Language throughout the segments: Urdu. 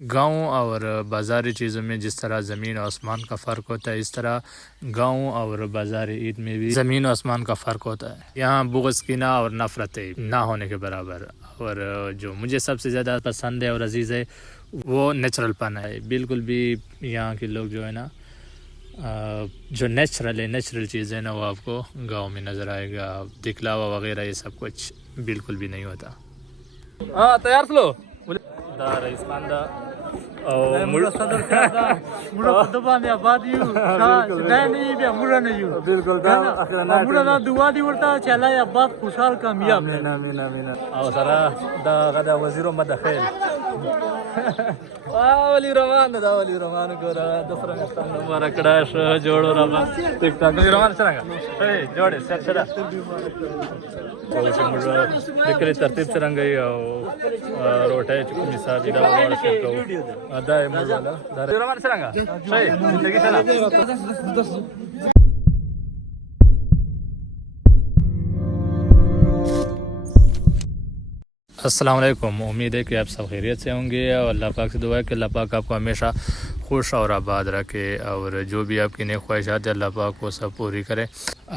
گاؤں اور بازاری چیزوں میں جس طرح زمین و آسمان کا فرق ہوتا ہے، اس طرح گاؤں اور بازاری عید میں بھی زمین و آسمان کا فرق ہوتا ہے۔ یہاں بغض کینہ اور نفرتیں نہ ہونے کے برابر، اور جو مجھے سب سے زیادہ پسند ہے اور عزیز ہے وہ نیچرل پن ہے۔ بالکل بھی یہاں کے لوگ جو ہے نا جو نیچرل چیز ہے نا وہ آپ کو گاؤں میں نظر آئے گا۔ دکھلاوا وغیرہ یہ سب کچھ بالکل بھی نہیں ہوتا۔ ہاں تیار سلو دا رئیس خان دا او مڑ صدر صاحب دا مڑ دبا نے آباد یو دا نہیں بیا مڑ نه یو بالکل دا اخرنا مڑ دا دعا دی ورته چلا آباد خوشحال کامیاب امين امين امين او سره دا غدا وزیر مدخل ولی روان دا ولی روان ګور د فرنګستان مبارک کړه شو جوړو را ټیک ټاک ولی روان څنګه اے جوړه سر سره او چې موږ د کلی ترتیب څنګه او روټه چې کومي صاحب دا وړ شي کو دا یې موږ دا روان څنګه صحیح زندگی چلا۔ السلام علیکم، امید ہے کہ آپ سب خیریت سے ہوں گے اور اللہ پاک سے دعا ہے کہ اللہ پاک آپ کو ہمیشہ خوش اور آباد رکھے اور جو بھی آپ کی نیک خواہشات ہے اللہ پاک وہ سب پوری کرے۔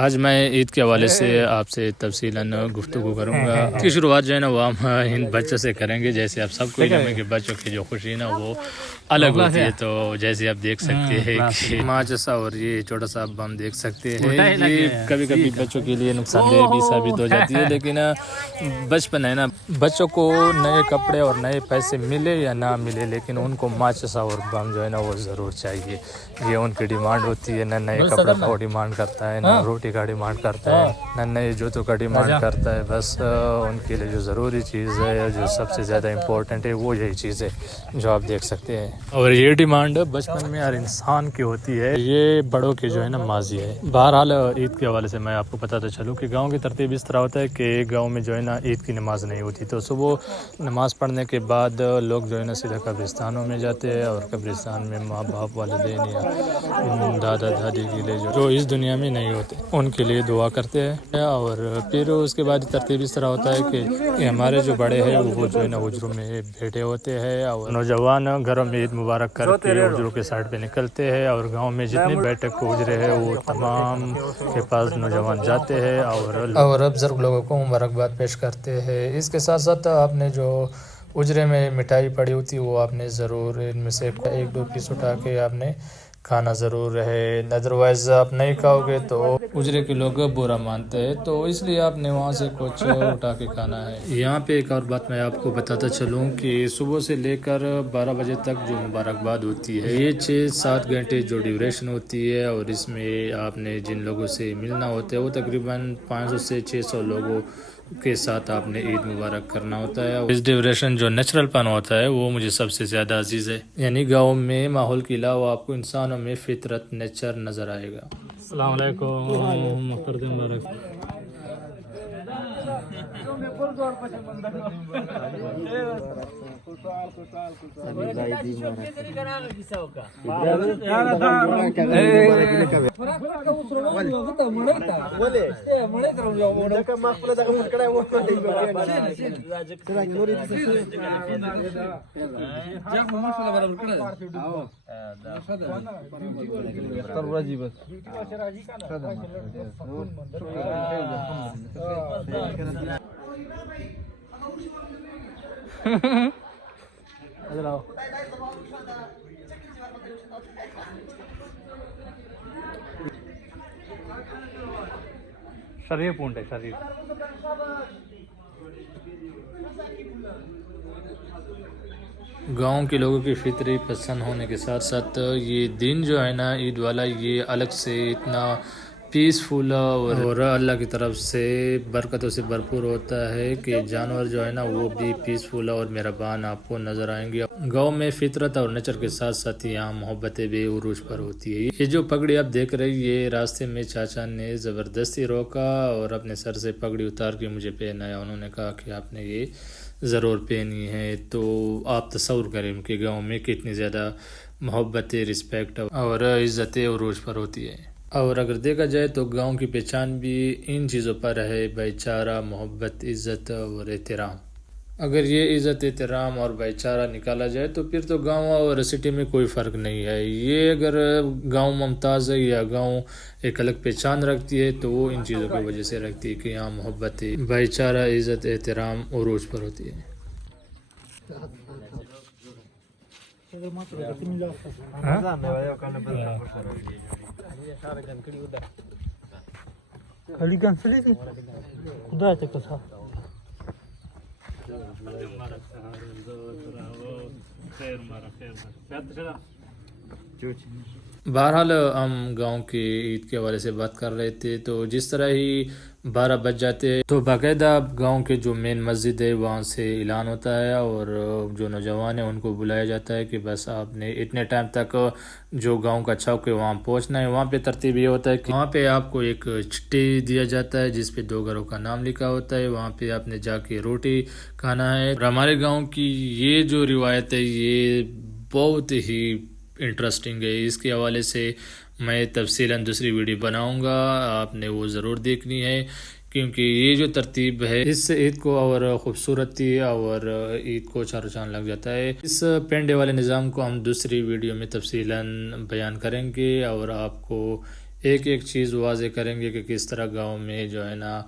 آج میں عید کے حوالے سے آپ سے تفصیلاً گفتگو کروں گا۔ اس کی شروعات جو ہے نا وہ ہم ان بچوں سے کریں گے۔ جیسے آپ سب کو علم ہے کہ بچوں کی جو خوشی نا وہ الگ ہوتی ہے، تو جیسے آپ دیکھ سکتے ہیں کہ ماچس اور یہ چھوٹا سا بم دیکھ سکتے ہیں، یہ کبھی کبھی بچوں کے لیے نقصان دہ بھی ثابت ہو جاتی ہے، لیکن بچپن ہے نا، بچوں کو نئے کپڑے اور نئے پیسے ملے یا نہ ملے لیکن ان کو ماچس اور بم جو ہے نا وہ ضرور چاہیے۔ یہ ان کی ڈیمانڈ ہوتی ہے، نہ نئے کپڑے کا ڈیمانڈ کرتا ہے، نہ روٹی کا ڈیمانڈ کرتا ہے، نہ نئے جوتوں کا ڈیمانڈ کرتا ہے۔ بس ان کے لیے جو ضروری چیز ہے، جو سب سے زیادہ امپورٹنٹ ہے، وہ یہی چیز ہے جو آپ دیکھ سکتے ہیں۔ اور یہ ڈیمانڈ بچپن میں ہر انسان کی ہوتی ہے، یہ بڑوں کے جو ہے نا ماضی ہے۔ بہرحال عید کے حوالے سے میں آپ کو بتاتا چلوں کہ گاؤں کی ترتیب اس طرح ہوتا ہے کہ گاؤں میں جو ہے نا عید کی نماز نہیں ہوتی، تو صبح نماز پڑھنے کے بعد لوگ جو ہے نا سیدھا قبرستانوں میں جاتے ہیں اور قبرستان میں ماں باپ، والدین یا دادا دادی کے لیے جو اس دنیا میں نہیں ہوتے ان کے لیے دعا کرتے ہیں۔ اور پھر اس کے بعد ترتیب اس طرح ہوتا ہے کہ ہمارے جو بڑے ہیں وہ جو ہے نا حجروں میں بیٹھے ہوتے ہیں اور نوجوان گھروں میں عید مبارک کر کے حجروں کے سائڈ پہ نکلتے ہیں، اور گاؤں میں جتنے بیٹھک حجرے ہیں وہ تمام کے پاس نوجوان جاتے ہیں اور بزرگ لوگوں کو مبارکباد پیش کرتے ہیں۔ اس کے ساتھ ساتھ آپ نے جو اجرے میں مٹھائی پڑی ہوتی وہ آپ نے ضرور ان میں سے ایک دو پیس اٹھا کے آپ نے کھانا ضرور ہے، ادروائز آپ نہیں کھاؤ گے تو اجرے کے لوگ برا مانتے ہیں، تو اس لیے آپ نے وہاں سے کچھ اٹھا کے کھانا ہے۔ یہاں پہ ایک اور بات میں آپ کو بتاتا چلوں کہ صبح سے لے کر 12 بجے تک جو مبارکباد ہوتی ہے، یہ 6-7 گھنٹے جو ڈیوریشن ہوتی ہے، اور اس میں آپ نے جن لوگوں سے ملنا ہوتا ہے وہ تقریباً 500 سے 600 لوگوں کے ساتھ آپ نے عید مبارک کرنا ہوتا ہے۔ اس ڈیوریشن جو نیچرل پن ہوتا ہے وہ مجھے سب سے زیادہ عزیز ہے، یعنی گاؤں میں ماحول کے علاوہ آپ کو انسانوں میں فطرت، نیچر نظر آئے گا۔ السلام علیکم، مختر دن مبارک۔ شریف پونٹ ہے شریف۔ گاؤں کے لوگوں کی فطری پسند ہونے کے ساتھ ساتھ یہ دن جو ہے نا عید والا، یہ الگ سے اتنا پیسفل اور اللہ کی طرف سے برکتوں سے بھرپور ہوتا ہے کہ جانور جو ہے نا وہ بھی پیسفل اور مہربان آپ کو نظر آئیں گے۔ گاؤں میں فطرت اور نیچر کے ساتھ ساتھ یہاں محبتیں بھی عروج پر ہوتی ہے۔ یہ جو پگڑی آپ دیکھ رہے، یہ راستے میں چاچا نے زبردستی روکا اور اپنے سر سے پگڑی اتار کے مجھے پہنایا۔ انہوں نے کہا کہ آپ نے یہ ضرور پہنی ہے، تو آپ تصور کریں کہ گاؤں میں کتنی زیادہ محبت، رسپیکٹ اور عزت عروج پر ہوتی ہے۔ اور اگر دیکھا جائے تو گاؤں کی پہچان بھی ان چیزوں پر ہے، بھائی چارہ، محبت، عزت اور احترام۔ اگر یہ عزت احترام اور بھائی چارہ نکالا جائے تو پھر تو گاؤں اور سٹی میں کوئی فرق نہیں ہے. یہ اگر گاؤں ممتاز ہے یا گاؤں ایک الگ پہچان رکھتی ہے تو وہ ان چیزوں کی وجہ سے رکھتی ہے کہ یہاں محبت بھائی چارہ عزت احترام عروج پر ہوتی ہے. بہرحال ہم گاؤں کی عید کے حوالے سے بات کر رہے تھے. تو جس طرح ہی 12 بج جاتے تو باقاعدہ گاؤں کے جو مین مسجد ہے وہاں سے اعلان ہوتا ہے اور جو نوجوان ہیں ان کو بلایا جاتا ہے کہ بس آپ نے اتنے ٹائم تک جو گاؤں کا چوک ہے وہاں پہنچنا ہے. وہاں پہ ترتیب یہ ہوتا ہے کہ وہاں پہ آپ کو ایک چٹھی دیا جاتا ہے جس پہ 2 گھروں کا نام لکھا ہوتا ہے. وہاں پہ آپ نے جا کے روٹی کھانا ہے. اور ہمارے گاؤں کی یہ جو روایت ہے یہ بہت ہی انٹرسٹنگ ہے. اس کے حوالے سے میں تفصیلاً دوسری ویڈیو بناؤں گا, آپ نے وہ ضرور دیکھنی ہے کیونکہ یہ جو ترتیب ہے اس سے عید کو اور خوبصورتی اور عید کو چار چاند لگ جاتا ہے. اس پینڈے والے نظام کو ہم دوسری ویڈیو میں تفصیلاً بیان کریں گے اور آپ کو ایک ایک چیز واضح کریں گے کہ کس طرح گاؤں میں جو ہے نا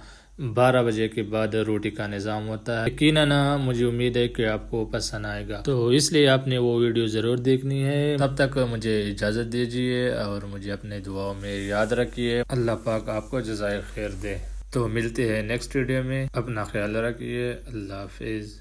12 بجے کے بعد روٹی کا نظام ہوتا ہے. یقیناً مجھے امید ہے کہ آپ کو پسند آئے گا, تو اس لیے آپ نے وہ ویڈیو ضرور دیکھنی ہے. تب تک مجھے اجازت دیجیے اور مجھے اپنے دعاؤں میں یاد رکھیے. اللہ پاک آپ کو جزائے خیر دے. تو ملتے ہیں نیکسٹ ویڈیو میں. اپنا خیال رکھیے. اللہ حافظ.